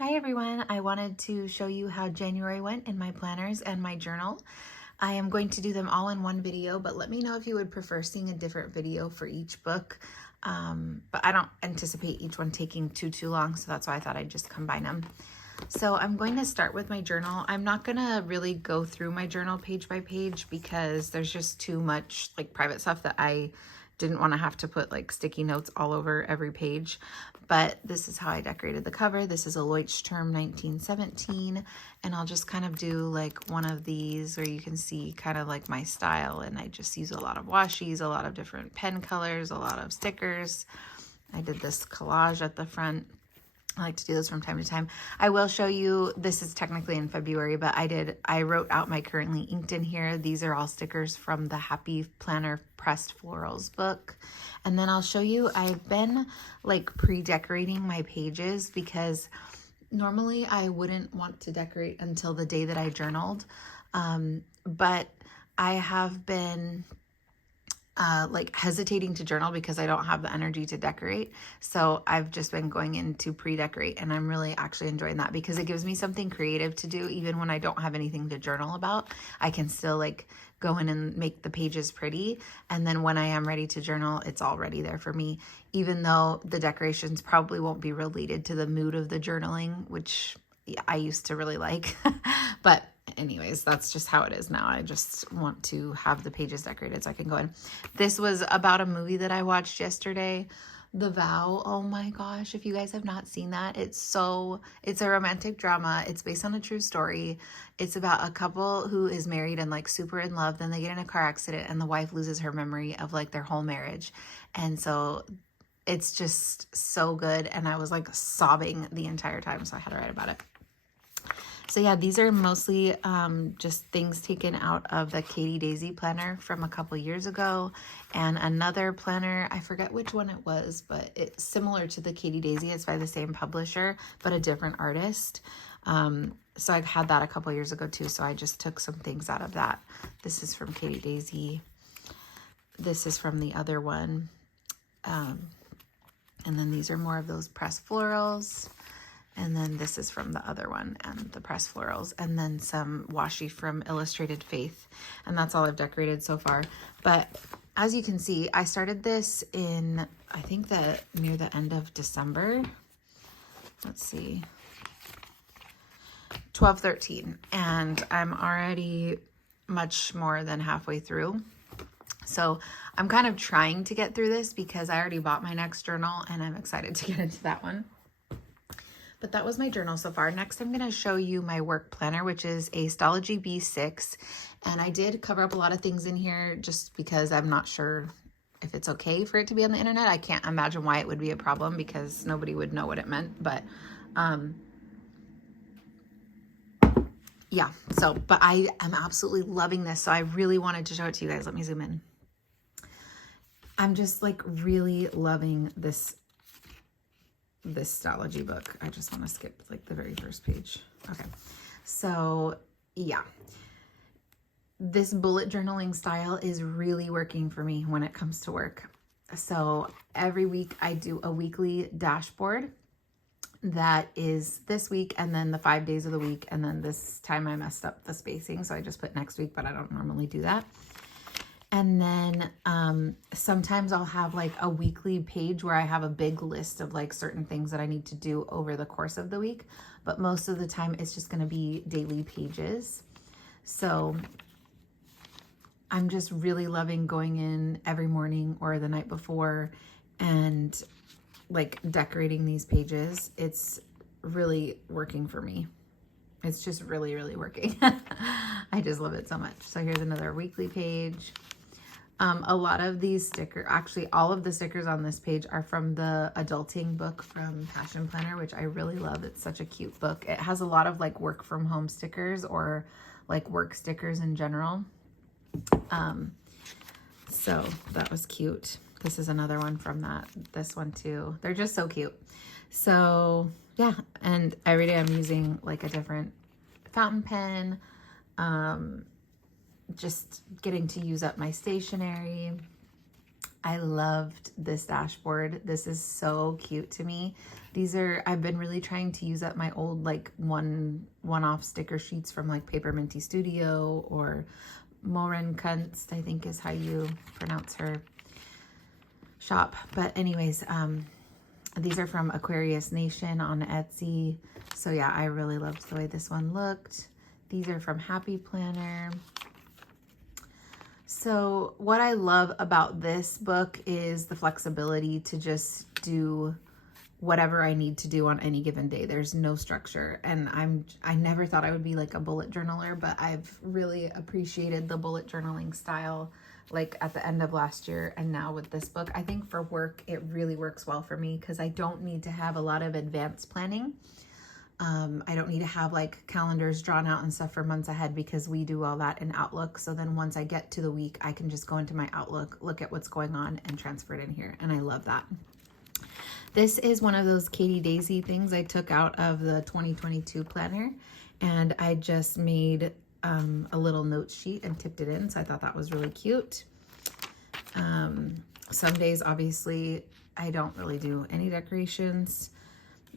Hi everyone, I wanted to show you how January went in my planners and my journal. I am going to do them all in one video, but let me know if you would prefer seeing a different video for each book. But I don't anticipate each one taking too long, so that's why I thought I'd just combine them. So I'm going to start with my journal. I'm not gonna really go through my journal page by page because there's just too much like private stuff that I didn't want to have to put like sticky notes all over every page. But this is how I decorated the cover. This is a Leuchtturm 1917, and I'll just kind of do like one of these where you can see kind of like my style, and I just use a lot of washies, a lot of different pen colors, a lot of stickers. I did this collage at the front. I like to do this from time to time. I will show you, this is technically in February, but I wrote out my currently inked in here. These are all stickers from the Happy Planner Pressed Florals book. And then I'll show you, I've been like pre-decorating my pages because normally I wouldn't want to decorate until the day that I journaled. But I have been like hesitating to journal because I don't have the energy to decorate. So I've just been going in to pre-decorate, and I'm really actually enjoying that because it gives me something creative to do. Even when I don't have anything to journal about, I can still like go in and make the pages pretty. And then when I am ready to journal, it's already there for me, even though the decorations probably won't be related to the mood of the journaling, which I used to really like. But anyways, that's just how it is now. I just want to have the pages decorated so I can go in. This was about a movie that I watched yesterday, The Vow. Oh my gosh, if you guys have not seen that, it's a romantic drama. It's based on a true story. It's about a couple who is married and like super in love. Then they get in a car accident and the wife loses her memory of like their whole marriage. And so it's just so good. And I was like sobbing the entire time, so I had to write about it. So yeah, these are mostly just things taken out of the Katie Daisy planner from a couple years ago, and another planner, I forget which one it was, but it's similar to the Katie Daisy. It's by the same publisher, but a different artist. So I've had that a couple years ago too, so I just took some things out of that. This is from Katie Daisy. This is from the other one. And then these are more of those pressed florals. And then this is from the other one and the pressed florals, and then some washi from Illustrated Faith. And that's all I've decorated so far. But as you can see, I started this in, I think near the end of December. Let's see, 12/13. And I'm already much more than halfway through. So I'm kind of trying to get through this because I already bought my next journal and I'm excited to get into that one. But that was my journal so far. Next, I'm going to show you my work planner, which is a Stalogy B6. And I did cover up a lot of things in here just because I'm not sure if it's okay for it to be on the internet. I can't imagine why it would be a problem because nobody would know what it meant. But yeah, but I am absolutely loving this. So I really wanted to show it to you guys. Let me zoom in. I'm just like really loving this Stalogy book. I just want to skip like the very first page. Okay. So yeah, this bullet journaling style is really working for me when it comes to work. So every week I do a weekly dashboard that is this week and then the 5 days of the week. And then this time I messed up the spacing, so I just put next week, but I don't normally do that. And then sometimes I'll have like a weekly page where I have a big list of like certain things that I need to do over the course of the week. But most of the time it's just going to be daily pages. So I'm just really loving going in every morning or the night before and like decorating these pages. It's really working for me. It's just really, really working. I just love it so much. So here's another weekly page. A lot of these stickers, actually all of the stickers on this page are from the adulting book from Passion Planner, which I really love. It's such a cute book. It has a lot of like work from home stickers or like work stickers in general. So that was cute. This is another one from this one too. They're just so cute. So yeah, and every day I'm using like a different fountain pen. Just getting to use up my stationery. I loved this dashboard. This is so cute to me. These are, I've been really trying to use up my old like one-off sticker sheets from like Paper Minty Studio or Morin Kunst, I think is how you pronounce her shop. But anyways, these are from Aquarius Nation on Etsy. So yeah, I really loved the way this one looked. These are from Happy Planner. So what I love about this book is the flexibility to just do whatever I need to do on any given day. There's no structure, and I never thought I would be like a bullet journaler, but I've really appreciated the bullet journaling style like at the end of last year and now with this book. I think for work it really works well for me because I don't need to have a lot of advanced planning. I don't need to have like calendars drawn out and stuff for months ahead because we do all that in Outlook. So then once I get to the week, I can just go into my Outlook, look at what's going on and transfer it in here. And I love that. This is one of those Katie Daisy things I took out of the 2022 planner, and I just made a little note sheet and tipped it in. So I thought that was really cute. Some days, obviously, I don't really do any decorations.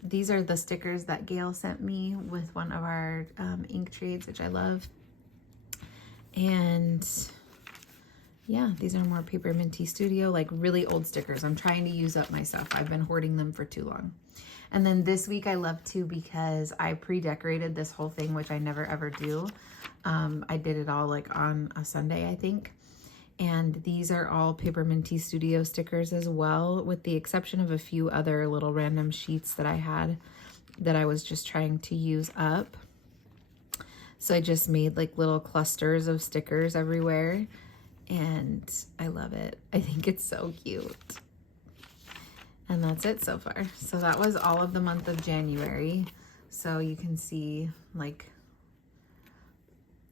These are the stickers that Gail sent me with one of our ink trades, which I love. And yeah, these are more Paper Minty Studio, like really old stickers. I'm trying to use up my stuff. I've been hoarding them for too long. And then this week I love too because I pre-decorated this whole thing, which I never ever do. I did it all like on a Sunday, I think. And these are all Paper Minty Studio stickers as well, with the exception of a few other little random sheets that I had that I was just trying to use up. So I just made like little clusters of stickers everywhere, and I love it. I think it's so cute. And that's it so far. So that was all of the month of January. So you can see like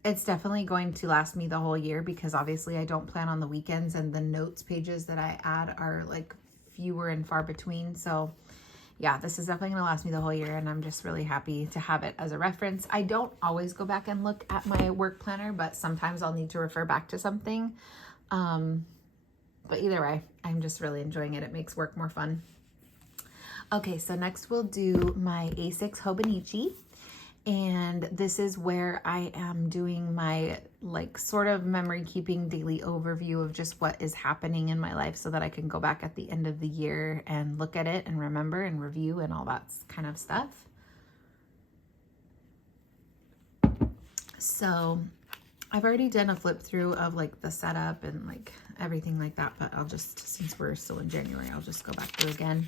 it's definitely going to last me the whole year because obviously I don't plan on the weekends, and the notes pages that I add are like fewer and far between. So yeah, this is definitely going to last me the whole year, and I'm just really happy to have it as a reference. I don't always go back and look at my work planner, but sometimes I'll need to refer back to something. But either way, I'm just really enjoying it. It makes work more fun. Okay, so next we'll do my A6 Hobonichi. And this is where I am doing my like sort of memory keeping daily overview of just what is happening in my life so that I can go back at the end of the year and look at it and remember and review and all that kind of stuff. So I've already done a flip through of like the setup and like everything like that, but I'll just, since we're still in January, I'll just go back through again.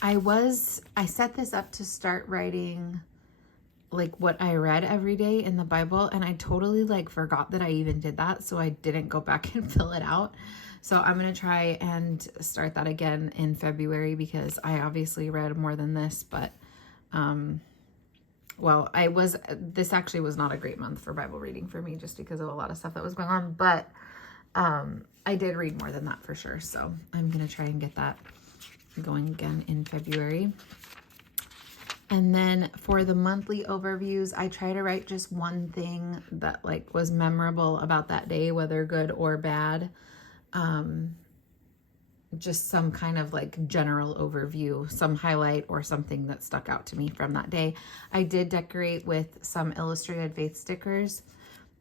I set this up to start writing like what I read every day in the Bible, and I totally like forgot that I even did that, so I didn't go back and fill it out. So I'm going to try and start that again in February because I obviously read more than this, but well, this actually was not a great month for Bible reading for me just because of a lot of stuff that was going on, but I did read more than that for sure. So I'm going to try and get that going again in February. And then for the monthly overviews, I try to write just one thing that like was memorable about that day, whether good or bad. Just some kind of like general overview, some highlight or something that stuck out to me from that day. I did decorate with some illustrated faith stickers,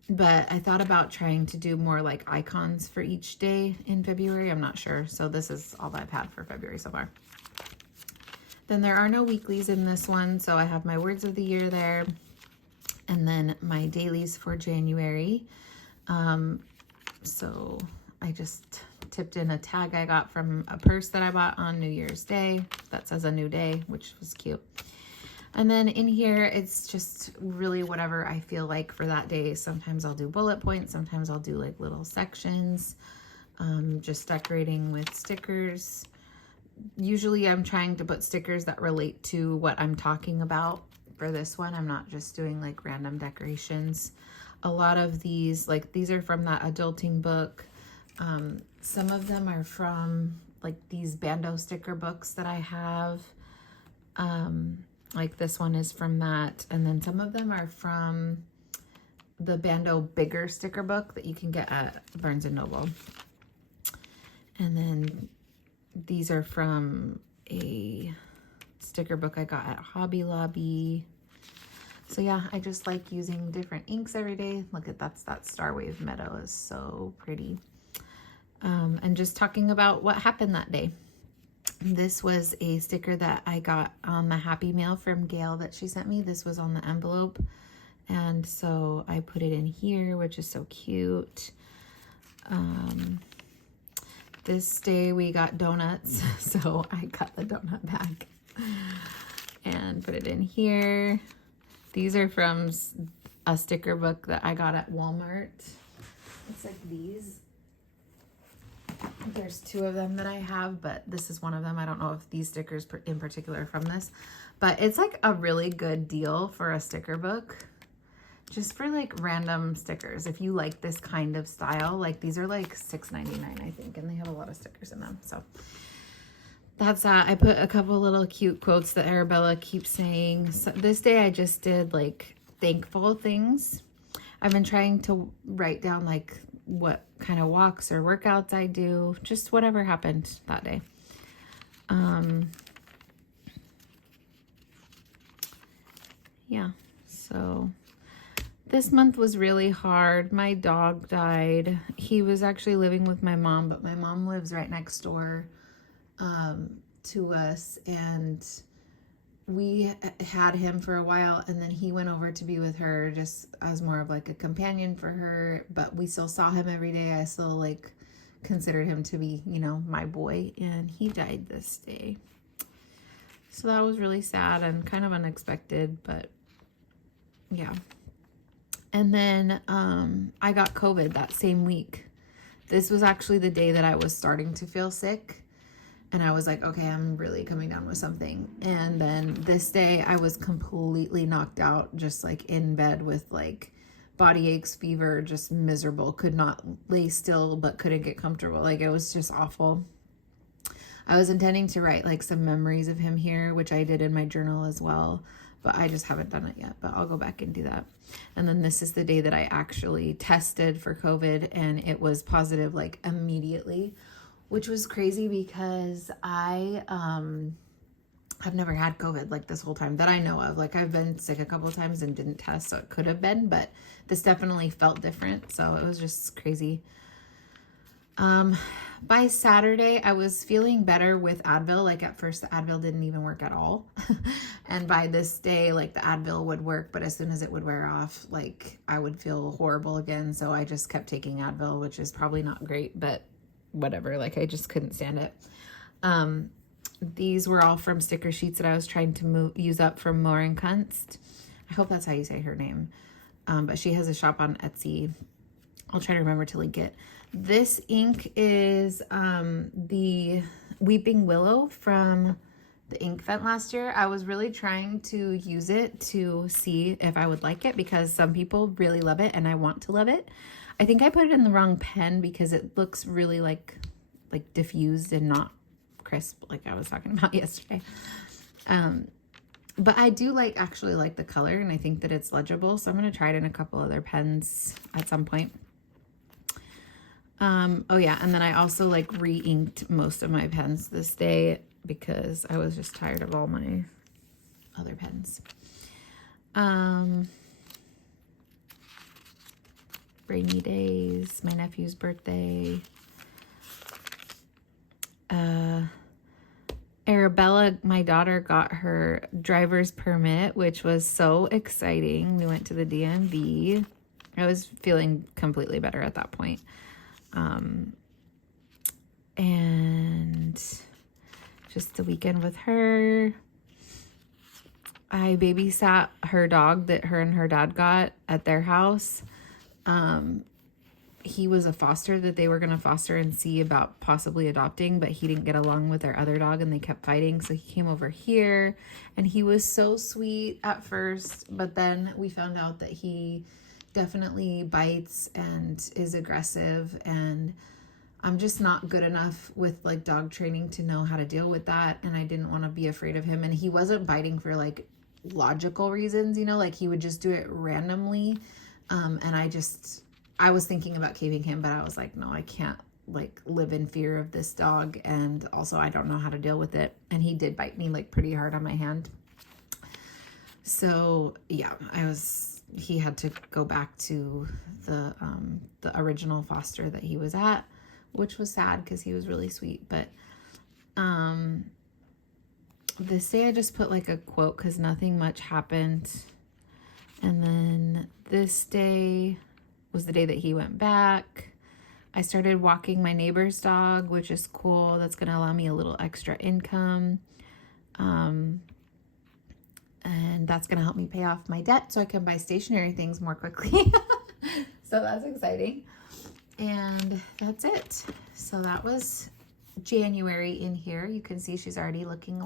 but I thought about trying to do more like icons for each day in February. I'm not sure. So this is all that I've had for February so far. Then there are no weeklies in this one. So I have my words of the year there. And then my dailies for January. So I just tipped in a tag I got from a purse that I bought on New Year's Day that says a new day, which was cute. And then in here, it's just really whatever I feel like for that day. Sometimes I'll do bullet points. Sometimes I'll do like little sections, just decorating with stickers. Usually I'm trying to put stickers that relate to what I'm talking about. For this one, I'm not just doing like random decorations. A lot of these, like these are from that adulting book. Some of them are from like these Bando sticker books that I have. Like this one is from that. And then some of them are from the Bando bigger sticker book that you can get at Barnes & Noble. And then these are from a sticker book I got at Hobby Lobby. So yeah, I just like using different inks every day. Look at that Star Wave Meadow is so pretty. And just talking about what happened that day. This was a sticker that I got on the Happy Mail from Gail that she sent me. This was on the envelope. And so I put it in here, which is so cute. This day we got donuts, so I got the donut bag and put it in here. These are from a sticker book that I got at Walmart. It's like these. There's two of them that I have, but this is one of them. I don't know if these stickers in particular are from this, but it's like a really good deal for a sticker book. Just for like random stickers. If you like this kind of style, like these are like $6.99, I think, and they have a lot of stickers in them. So that's that. I put a couple little cute quotes that Arabella keeps saying. So this day I just did like thankful things. I've been trying to write down like what kind of walks or workouts I do, just whatever happened that day. Yeah, so this month was really hard. My dog died. He was actually living with my mom, but my mom lives right next door to us, and we had him for a while, and then he went over to be with her just as more of like a companion for her, but we still saw him every day. I still like considered him to be, you know, my boy, and he died this day. So that was really sad and kind of unexpected, but yeah. And then I got COVID that same week. This was actually the day that I was starting to feel sick. And I was like, okay, I'm really coming down with something. And then this day I was completely knocked out, just like in bed with like body aches, fever, just miserable. Could not lay still, but couldn't get comfortable. Like it was just awful. I was intending to write like some memories of him here, which I did in my journal as well, but I just haven't done it yet, but I'll go back and do that. And then this is the day that I actually tested for COVID, and it was positive like immediately, which was crazy because I have never had COVID like this whole time that I know of. Like I've been sick a couple of times and didn't test, so it could have been, but this definitely felt different. So it was just crazy. By Saturday, I was feeling better with Advil. Like at first the Advil didn't even work at all. And by this day, like the Advil would work, but as soon as it would wear off, like I would feel horrible again. So I just kept taking Advil, which is probably not great, but whatever. Like I just couldn't stand it. These were all from sticker sheets that I was trying to use up from Lauren Kunst. I hope that's how you say her name. But she has a shop on Etsy. I'll try to remember to link it. This ink is the Weeping Willow from the ink vent last year. I was really trying to use it to see if I would like it because some people really love it and I want to love it. I think I put it in the wrong pen because it looks really like diffused and not crisp like I was talking about yesterday. But I do actually like the color, and I think that it's legible, so I'm going to try it in a couple other pens at some point. Oh yeah, and then I also re-inked most of my pens this day because I was just tired of all my other pens. Rainy days, my nephew's birthday. Arabella, my daughter, got her driver's permit, which was so exciting. We went to the DMV. I was feeling completely better at that point. And just the weekend with her. I babysat her dog that her and her dad got at their house. He was a foster that they were going to foster and see about possibly adopting, but he didn't get along with their other dog and they kept fighting. So he came over here and he was so sweet at first, but then we found out that he definitely bites and is aggressive, and I'm just not good enough with dog training to know how to deal with that. And I didn't want to be afraid of him. And he wasn't biting for logical reasons, he would just do it randomly. And I was thinking about keeping him, but I was like, no, I can't like live in fear of this dog. And also I don't know how to deal with it. And he did bite me like pretty hard on my hand. So yeah, he had to go back to the original foster that he was at, which was sad because he was really sweet. But this day I just put like a quote because nothing much happened. And then this day was the day that he went back. I started walking my neighbor's dog, which is cool. That's going to allow me a little extra income. And that's going to help me pay off my debt so I can buy stationary things more quickly. So that's exciting. And that's it. So that was January in here. You can see she's already looking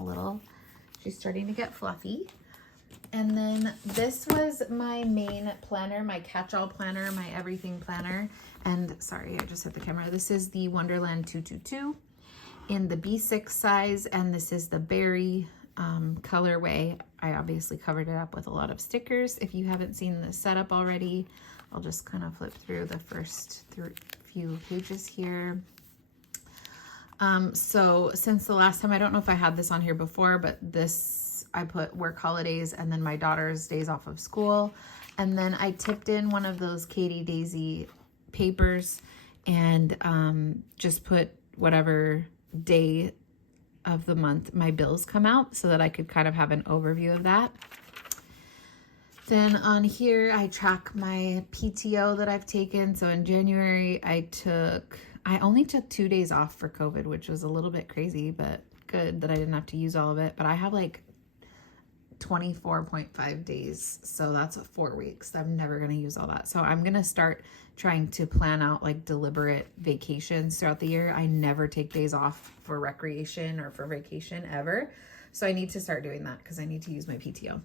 she's starting to get fluffy. And then this was my main planner, my catch-all planner, my everything planner. And sorry, I just hit the camera. This is the Wonderland222 in the B6 size. And this is the berry colorway. I obviously covered it up with a lot of stickers. If you haven't seen the setup already, I'll just kind of flip through the first few pages here. So since the last time, I don't know if I had this on here before, but I put work holidays and then my daughter's days off of school. And then I tipped in one of those Katie Daisy papers and just put whatever day of the month my bills come out so that I could kind of have an overview of that. Then on here, I track my PTO that I've taken. So in January, I only took 2 days off for COVID, which was a little bit crazy, but good that I didn't have to use all of it. But I have like 24.5 days. So that's 4 weeks. I'm never going to use all that. So I'm going to start trying to plan out like deliberate vacations throughout the year. I never take days off for recreation or for vacation ever. So I need to start doing that because I need to use my PTO.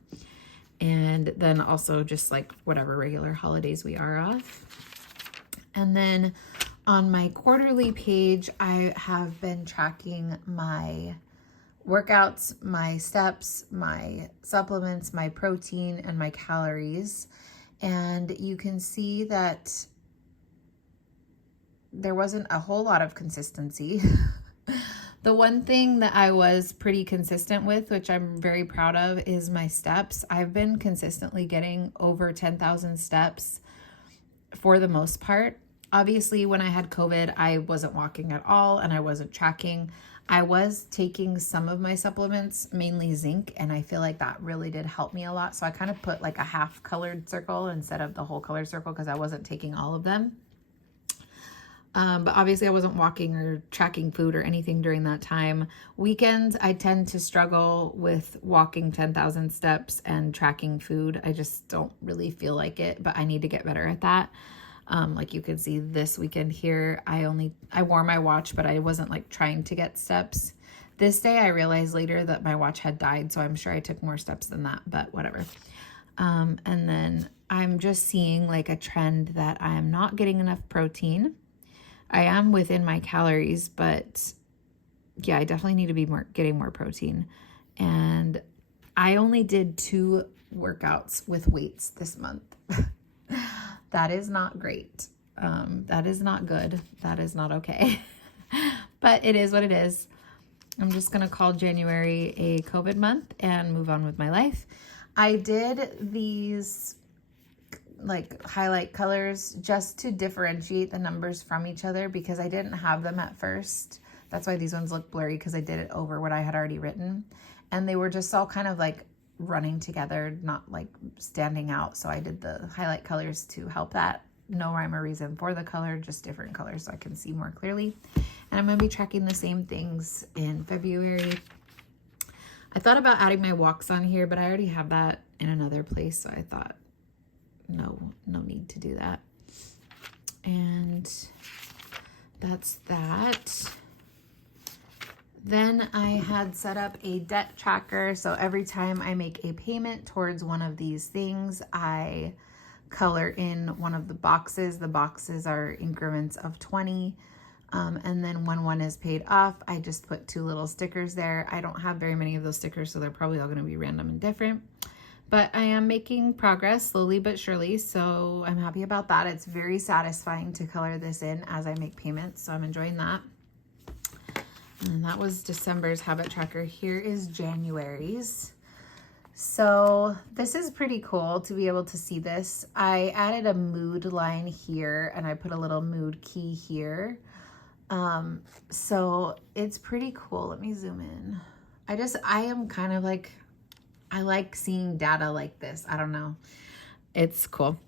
And then also just like whatever regular holidays we are off. And then on my quarterly page, I have been tracking my workouts, my steps, my supplements, my protein, and my calories. And you can see that there wasn't a whole lot of consistency. The one thing that I was pretty consistent with, which I'm very proud of, is my steps. I've been consistently getting over 10,000 steps for the most part. Obviously, when I had COVID, I wasn't walking at all and I wasn't tracking. I was taking some of my supplements, mainly zinc, and I feel like that really did help me a lot. So I kind of put like a half colored circle instead of the whole colored circle because I wasn't taking all of them. But obviously I wasn't walking or tracking food or anything during that time. Weekends, I tend to struggle with walking 10,000 steps and tracking food. I just don't really feel like it, but I need to get better at that. Like you can see this weekend here, I wore my watch, but I wasn't like trying to get steps. This day I realized later that my watch had died, so I'm sure I took more steps than that, but whatever. And then I'm just seeing like a trend that I am not getting enough protein. I am within my calories, but yeah, I definitely need to be getting more protein. And I only did 2 workouts with weights this month. That is not great. That is not good. That is not okay. But it is what it is. I'm just going to call January a COVID month and move on with my life. I did these like highlight colors just to differentiate the numbers from each other because I didn't have them at first. That's why these ones look blurry because I did it over what I had already written. And they were just all kind of like running together, not like standing out. So I did the highlight colors to help that. No rhyme or reason for the color, just different colors so I can see more clearly. And I'm going to be tracking the same things in February. I thought about adding my walks on here, but I already have that in another place. So I thought, no need to do that. And that's that. Then I had set up a debt tracker. So every time I make a payment towards one of these things, I color in one of the boxes. The boxes are increments of 20. And then when one is paid off, I just put 2 little stickers there. I don't have very many of those stickers, so they're probably all going to be random and different. but I am making progress slowly but surely, so I'm happy about that. It's very satisfying to color this in as I make payments, so I'm enjoying that. And that was December's habit tracker. Here is January's. So this is pretty cool to be able to see this. I added a mood line here and I put a little mood key here. So it's pretty cool. Let me zoom in. I am kind of like, I like seeing data like this. I don't know. It's cool.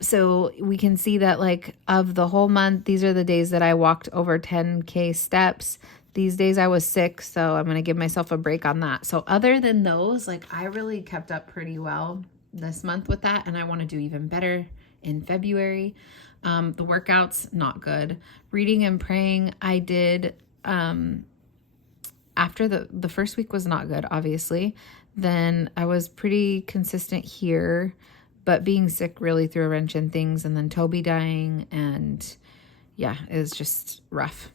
So we can see that like of the whole month, these are the days that I walked over 10K steps. These days I was sick, so I'm going to give myself a break on that. So other than those, like I really kept up pretty well this month with that, and I want to do even better in February. The workouts, not good. Reading and praying, I did after the first week was not good, obviously. Then I was pretty consistent here, but being sick really threw a wrench in things, and then Toby dying, and yeah, it was just rough.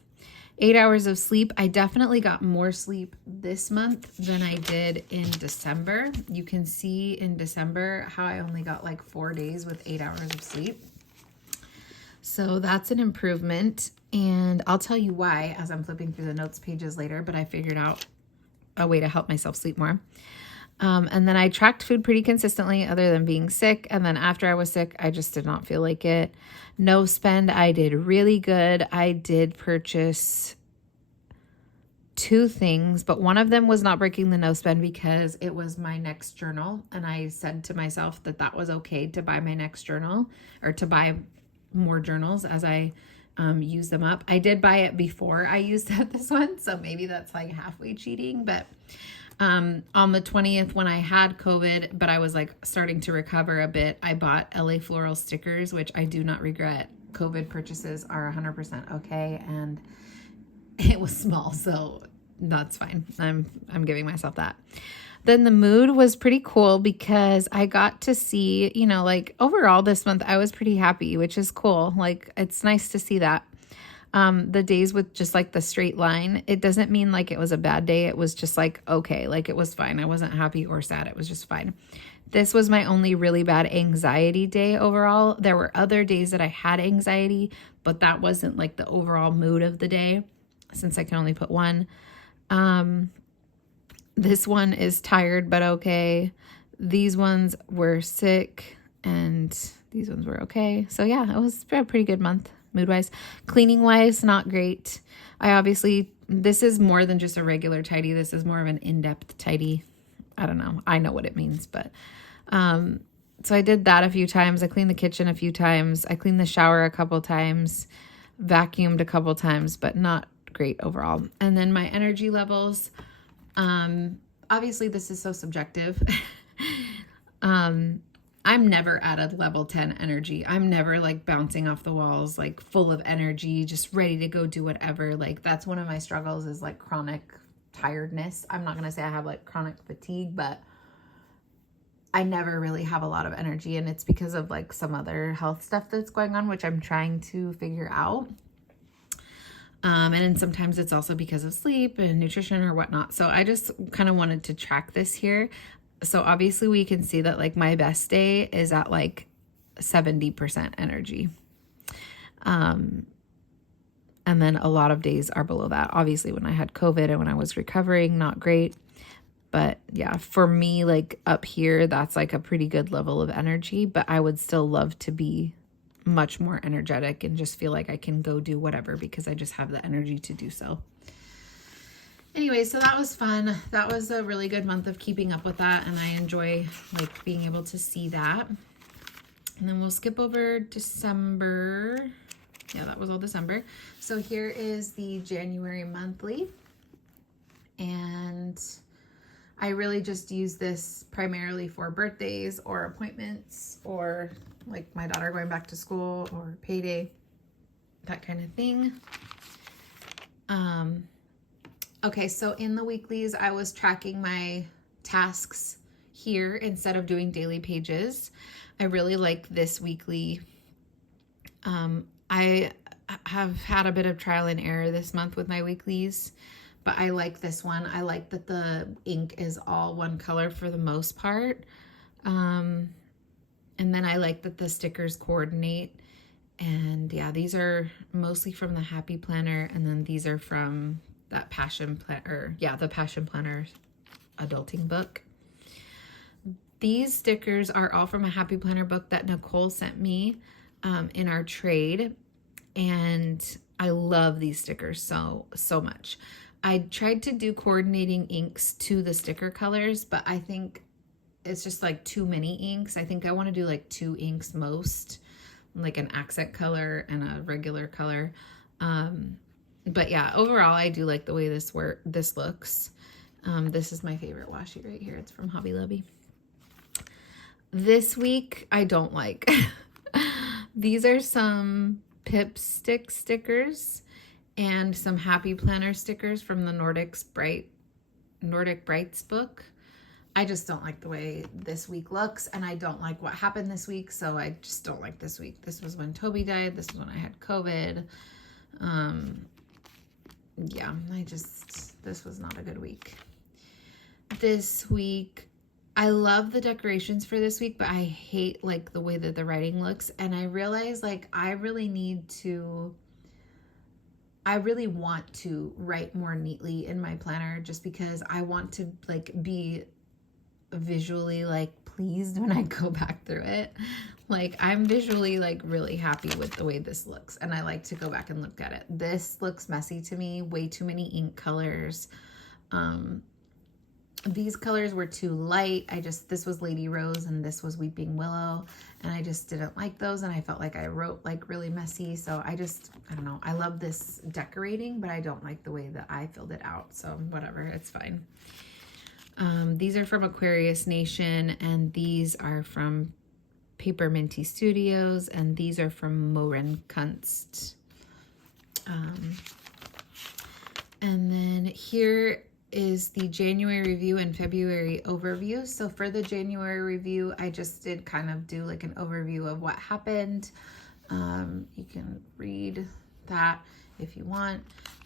8 hours of sleep. I definitely got more sleep this month than I did in December. You can see in December how I only got like 4 days with 8 hours of sleep. So that's an improvement. And I'll tell you why as I'm flipping through the notes pages later, but I figured out a way to help myself sleep more. And then I tracked food pretty consistently other than being sick. And then after I was sick, I just did not feel like it. No spend, I did really good. I did purchase 2 things, but one of them was not breaking the no spend because it was my next journal. And I said to myself that that was okay to buy my next journal or to buy more journals as I use them up. I did buy it before I used this one, so maybe that's like halfway cheating, but on the 20th when I had COVID, but I was like starting to recover a bit, I bought LA Floral stickers, which I do not regret. COVID purchases are 100% okay, and it was small, so that's fine. I'm giving myself that. Then the mood was pretty cool because I got to see, you know, like overall this month I was pretty happy, which is cool. Like it's nice to see that. The days with just like the straight line, it doesn't mean like it was a bad day. It was just like, okay, like it was fine. I wasn't happy or sad. It was just fine. This was my only really bad anxiety day overall. There were other days that I had anxiety, but that wasn't like the overall mood of the day since I can only put one. This one is tired, but okay. These ones were sick and these ones were okay. So yeah, it was a pretty good month. Mood-wise. Cleaning-wise, not great. This is more than just a regular tidy. This is more of an in-depth tidy. I don't know. I know what it means, but so I did that a few times. I cleaned the kitchen a few times. I cleaned the shower a couple times, vacuumed a couple times, but not great overall. And then my energy levels, obviously this is so subjective. I'm never at a level 10 energy. I'm never like bouncing off the walls, like full of energy, just ready to go do whatever. Like that's one of my struggles is like chronic tiredness. I'm not going to say I have like chronic fatigue, but I never really have a lot of energy, and it's because of like some other health stuff that's going on, which I'm trying to figure out. And then sometimes it's also because of sleep and nutrition or whatnot. So I just kind of wanted to track this here. So obviously we can see that like my best day is at like 70% energy. And then a lot of days are below that. Obviously when I had COVID and when I was recovering, not great. But yeah, for me, like up here, that's like a pretty good level of energy, but I would still love to be much more energetic and just feel like I can go do whatever because I just have the energy to do so. Anyway, so that was fun. That was a really good month of keeping up with that, and I enjoy like being able to see that. And then we'll skip over December. Yeah, that was all December. So here is the January monthly. And I really just use this primarily for birthdays or appointments or like my daughter going back to school or payday, that kind of thing. Okay, so in the weeklies, I was tracking my tasks here instead of doing daily pages. I really like this weekly. I have had a bit of trial and error this month with my weeklies, but I like this one. I like that the ink is all one color for the most part. And then I like that the stickers coordinate. And yeah, these are mostly from the Happy Planner, and then these are from that Passion Planner, the Passion Planner adulting book. These stickers are all from a Happy Planner book that Nicole sent me in our trade, and I love these stickers so much. I tried to do coordinating inks to the sticker colors, but I think it's just like too many inks. I think I want to do like 2 inks most, like an accent color and a regular color. But yeah, overall I do like the way this looks. This is my favorite washi right here. It's from Hobby Lobby. This week I don't like. These are some Pip Stick stickers and some Happy Planner stickers from the Nordic Brights book. I just don't like the way this week looks, and I don't like what happened this week, so I just don't like this week. This was when Toby died. This was when I had COVID. Yeah, this was not a good week. This week, I love the decorations for this week, but I hate like the way that the writing looks, and I realize like I really want to write more neatly in my planner, just because I want to like be visually like pleased when I go back through it. Like I'm visually like really happy with the way this looks, and I like to go back and look at it. This looks messy to me, way too many ink colors. These colors were too light. This was Lady Rose and this was Weeping Willow, and I just didn't like those, and I felt like I wrote like really messy. So I don't know. I love this decorating, but I don't like the way that I filled it out. So whatever, it's fine. These are from Aquarius Nation, and these are from Paper Minty Studios, and these are from Morin Kunst. And then here is the January review and February overview. So for the January review, I just did kind of do like an overview of what happened. You can read that if you want.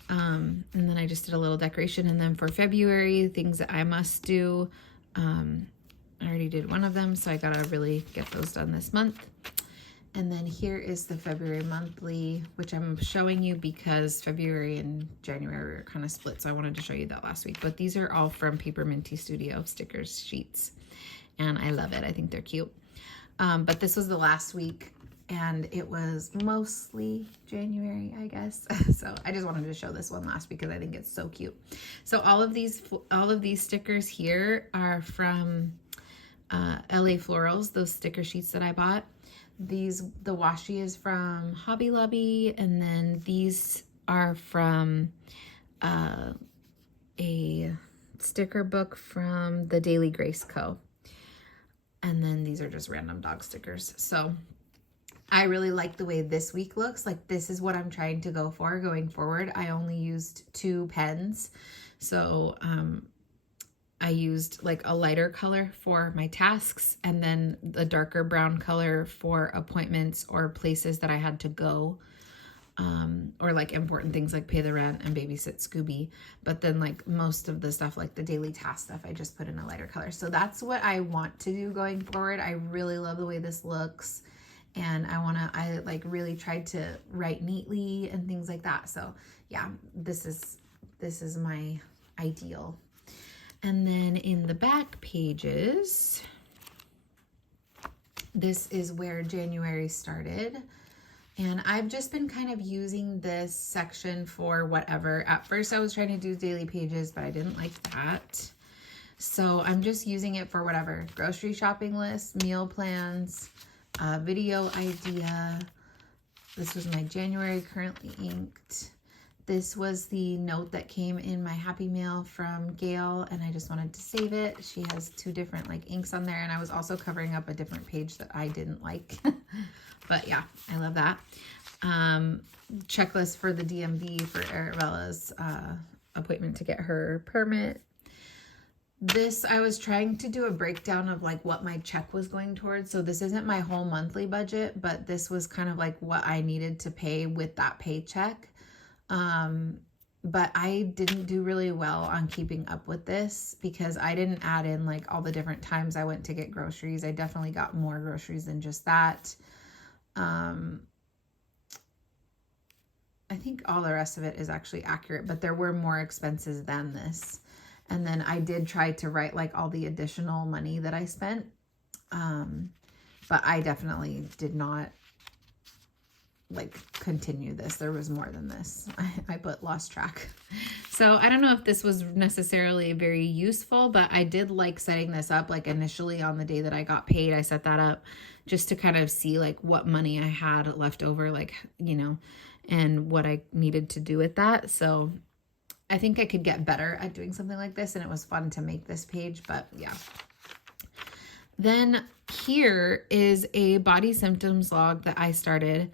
And then I just did a little decoration. And then for February, things that I must do, I already did one of them, so I gotta really get those done this month. And then here is the February monthly, which I'm showing you because February and January are kind of split, so I wanted to show you that last week. But these are all from Paper Minty Studio stickers sheets, and I love it. I think they're cute. But this was the last week, and it was mostly January, I guess. So I just wanted to show this one last because I think it's so cute. So all of these stickers here are from LA Florals, those sticker sheets that I bought. The washi is from Hobby Lobby, and then these are from a sticker book from the Daily Grace Co. And then these are just random dog stickers. So I really like the way this week looks. Like this is what I'm trying to go for going forward. I only used 2 pens. So I used like a lighter color for my tasks, and then the darker brown color for appointments or places that I had to go, or like important things like pay the rent and babysit Scooby. But then like most of the stuff, like the daily task stuff, I just put in a lighter color. So that's what I want to do going forward. I really love the way this looks, and I like really tried to write neatly and things like that. So yeah, this is my ideal. And then in the back pages, this is where January started. And I've just been kind of using this section for whatever. At first I was trying to do daily pages, but I didn't like that. So I'm just using it for whatever. Grocery shopping list, meal plans, video idea. This was my January currently inked. This was the note that came in my Happy Mail from Gail, and I just wanted to save it. She has 2 different like inks on there, and I was also covering up a different page that I didn't like. But yeah, I love that. Checklist for the DMV for Arabella's appointment to get her permit. This, I was trying to do a breakdown of like what my check was going towards. So this isn't my whole monthly budget, but this was kind of like what I needed to pay with that paycheck. but I didn't do really well on keeping up with this because I didn't add in like all the different times I went to get groceries. I definitely got more groceries than just that. I think all the rest of it is actually accurate, but there were more expenses than this. And then I did try to write like all the additional money that I spent. But I definitely did not like continue this. There was more than this. I put lost track. So I don't know if this was necessarily very useful, but I did like setting this up. Like initially on the day that I got paid, I set that up just to kind of see like what money I had left over, like, you know, and what I needed to do with that. So I think I could get better at doing something like this, and it was fun to make this page, but yeah. Then here is a body symptoms log that I started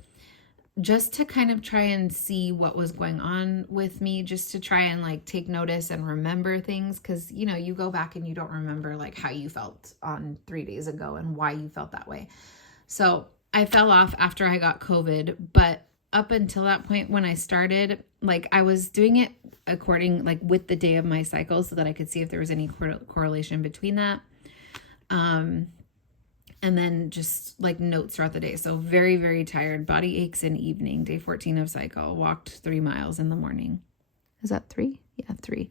just to kind of try and see what was going on with me, just to try and like take notice and remember things. Cause you know, you go back and you don't remember like how you felt on 3 days ago and why you felt that way. So I fell off after I got COVID, but up until that point when I started, like I was doing it according, like with the day of my cycle so that I could see if there was any correlation between that. And then just like notes throughout the day. So very, very tired, body aches in evening, day 14 of cycle, walked 3 miles in the morning. Is that 3? Yeah, 3.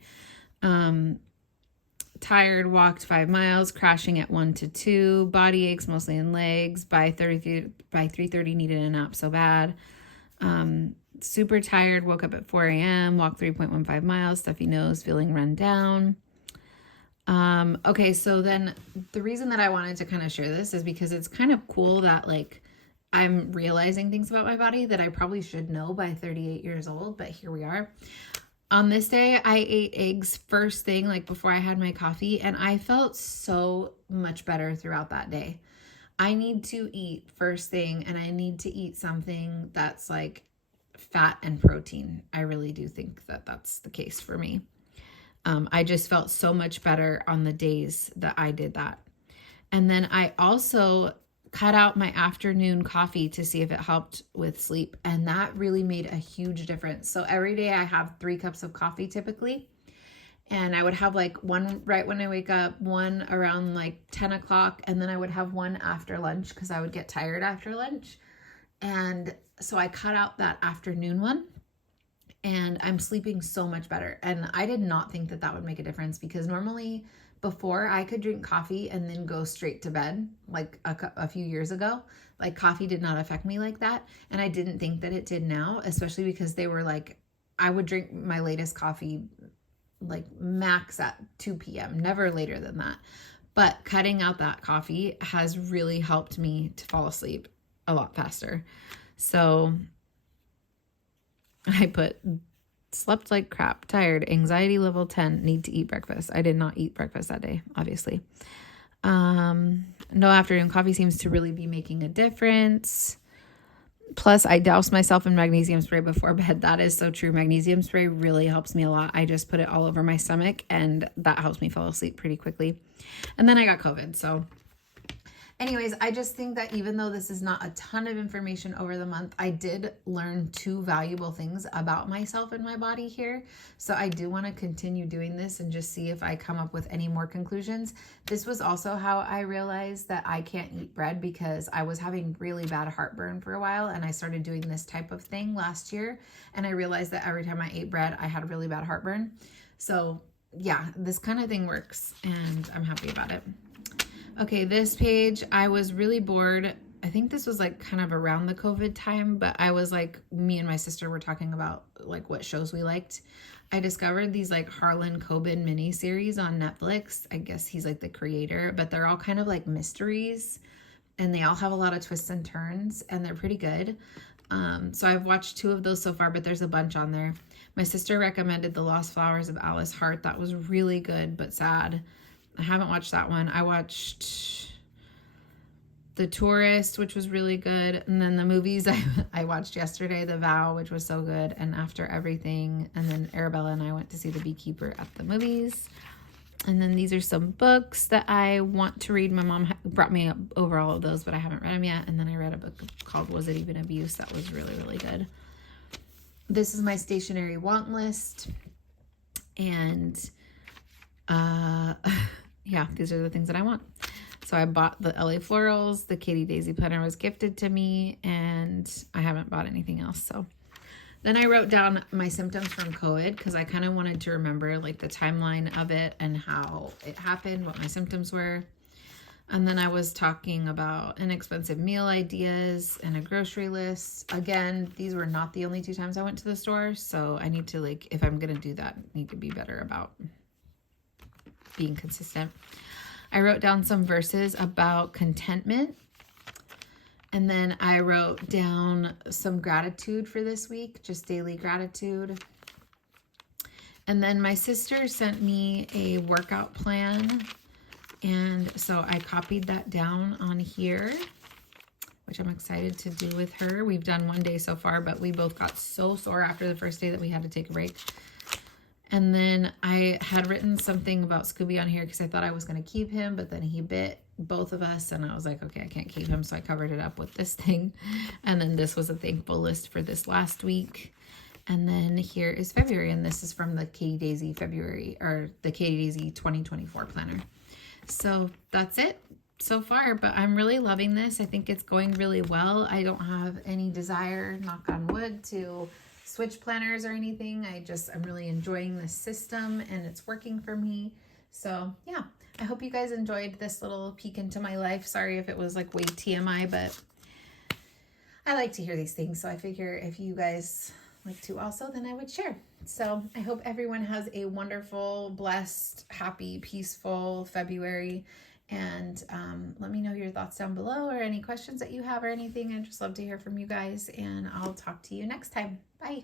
Tired, walked 5 miles, crashing at 1 to 2, body aches mostly in legs. By 3:30 needed a nap so bad. Super tired, woke up at 4 a.m., walked 3.15 miles, stuffy nose, feeling run down. Okay, so then the reason that I wanted to kind of share this is because it's kind of cool that like I'm realizing things about my body that I probably should know by 38 years old, but here we are. On this day, I ate eggs first thing, like before I had my coffee, and I felt so much better throughout that day. I need to eat first thing, and I need to eat something that's like fat and protein. I really do think that that's the case for me. I just felt so much better on the days that I did that. And then I also cut out my afternoon coffee to see if it helped with sleep. And that really made a huge difference. So every day I have 3 cups of coffee typically. And I would have like one right when I wake up, one around like 10 o'clock. And then I would have one after lunch because I would get tired after lunch. And so I cut out that afternoon one. And I'm sleeping so much better. And I did not think that that would make a difference because normally before I could drink coffee and then go straight to bed, like a few years ago, like coffee did not affect me like that. And I didn't think that it did now, especially because they were like, I would drink my latest coffee like max at 2 p.m., never later than that. But cutting out that coffee has really helped me to fall asleep a lot faster. So I put slept like crap, tired, anxiety level 10, need to eat breakfast. I did not eat breakfast that day, obviously. No afternoon coffee seems to really be making a difference. Plus, I doused myself in magnesium spray before bed. That is so true. Magnesium spray really helps me a lot. I just put it all over my stomach and that helps me fall asleep pretty quickly. And then I got COVID, so anyways, I just think that even though this is not a ton of information over the month, I did learn 2 valuable things about myself and my body here. So I do want to continue doing this and just see if I come up with any more conclusions. This was also how I realized that I can't eat bread because I was having really bad heartburn for a while and I started doing this type of thing last year. And I realized that every time I ate bread, I had really bad heartburn. So yeah, this kind of thing works and I'm happy about it. Okay, this page, I was really bored. I think this was like kind of around the COVID time, but I was like, me and my sister were talking about like what shows we liked. I discovered these like Harlan Coben miniseries on Netflix. I guess he's like the creator, but they're all kind of like mysteries and they all have a lot of twists and turns and they're pretty good. So I've watched 2 of those so far, but there's a bunch on there. My sister recommended The Lost Flowers of Alice Hart. That was really good, but sad. I haven't watched that one. I watched The Tourist, which was really good. And then the movies I watched yesterday, The Vow, which was so good. And After Everything. And then Arabella and I went to see The Beekeeper at the movies. And then these are some books that I want to read. My mom brought me over all of those, but I haven't read them yet. And then I read a book called Was It Even Abuse? That was really, really good. this is my stationery want list. And yeah, these are the things that I want. So I bought the LA Florals, the Katie Daisy planner was gifted to me, and I haven't bought anything else. So then I wrote down my symptoms from COVID because I kind of wanted to remember like the timeline of it and how it happened, what my symptoms were. And then I was talking about inexpensive meal ideas and a grocery list. Again, these were not the only 2 times I went to the store. So I need to, like, if I'm going to do that, need to be better about being consistent. I wrote down some verses about contentment. And then I wrote down some gratitude for this week, just daily gratitude. And then my sister sent me a workout plan. And so I copied that down on here, which I'm excited to do with her. We've done 1 day so far, but we both got so sore after the first day that we had to take a break. And then I had written something about Scooby on here because I thought I was going to keep him, but then he bit both of us and I was like, okay, I can't keep him. So I covered it up with this thing. And then this was a thankful list for this last week. And then here is February, and this is from the Katie Daisy February, or the Katie Daisy 2024 planner. So that's it so far, but I'm really loving this. I think it's going really well. I don't have any desire, knock on wood, to switch planners or anything. I'm really enjoying this system and it's working for me. So yeah, I hope you guys enjoyed this little peek into my life. Sorry if it was like way TMI, but I like to hear these things. So I figure if you guys like to also, then I would share. So I hope everyone has a wonderful, blessed, happy, peaceful February. And let me know your thoughts down below or any questions that you have or anything. I'd just love to hear from you guys, and I'll talk to you next time. Bye.